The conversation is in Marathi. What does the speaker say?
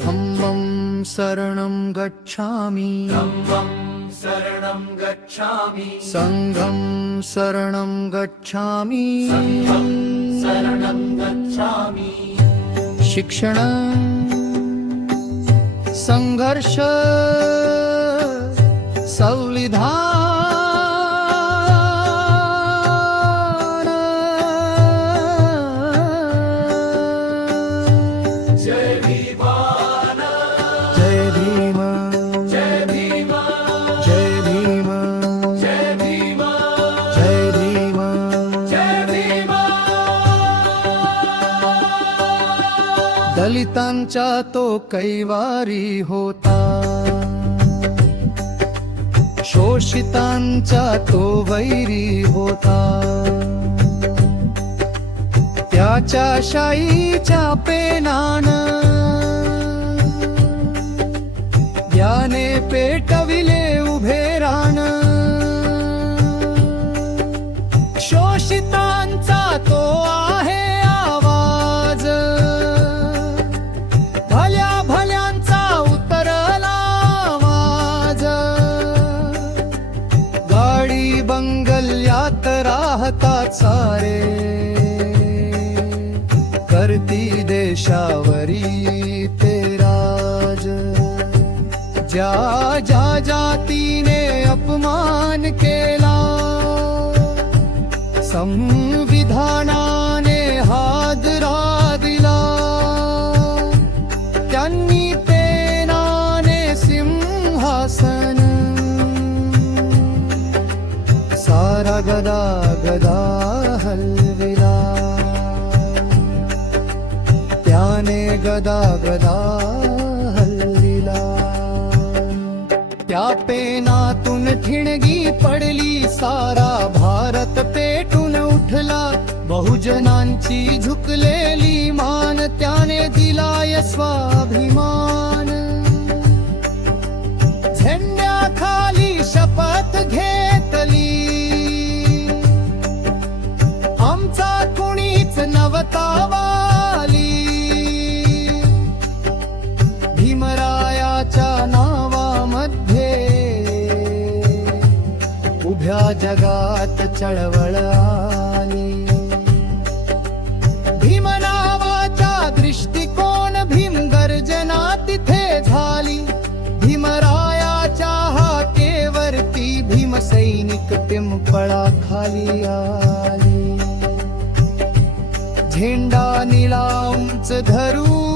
धम्मं शरणं गच्छामि धम्मं शरणं गच्छामि संघं शरणं गच्छामि संघं शरणं गच्छामि शिक्षण संघर्ष संविधान जय भीमान जय भीम जय भीम जय भीम जय भीम जय भीम जय भीम दलितांचा तो कैवारी होता शोषितांचा तो वैरी होता त्याच्या शाईच्या पेनानं याने पेटविले उभे रान शोषितांचा तो आहे आवाज भल्या भल्यांचा उतरला आवाज गाडी बंगल्यात राहतात सारे करती देशावरी ते राज ज्या ज्या जातीने अपमान केला संविधानाने हादरा दिला त्यांनी पेनाने सिंहासन सारा गदा गदा हलविला त्याने गदा गदा हलविला त्या पेनातून ठिणगी पडली सारा भारत पेटून उठला बहुजनांची झुकलेली मान त्याने दिलाय स्वाभिमान झेंड्याखाली शपथ घेतली आमचा कुणीच नव्हता वाली भीमरायाच्या नावामध्ये उभ्या जगात चळवळ आली भीम नावाचा दृष्टिकोन भीम गर्जना तिथे झाली भीमरायाच्या हाकेवरती भीम सैनिक पिंपळा खाली आली झेंडा निळा उंच धरून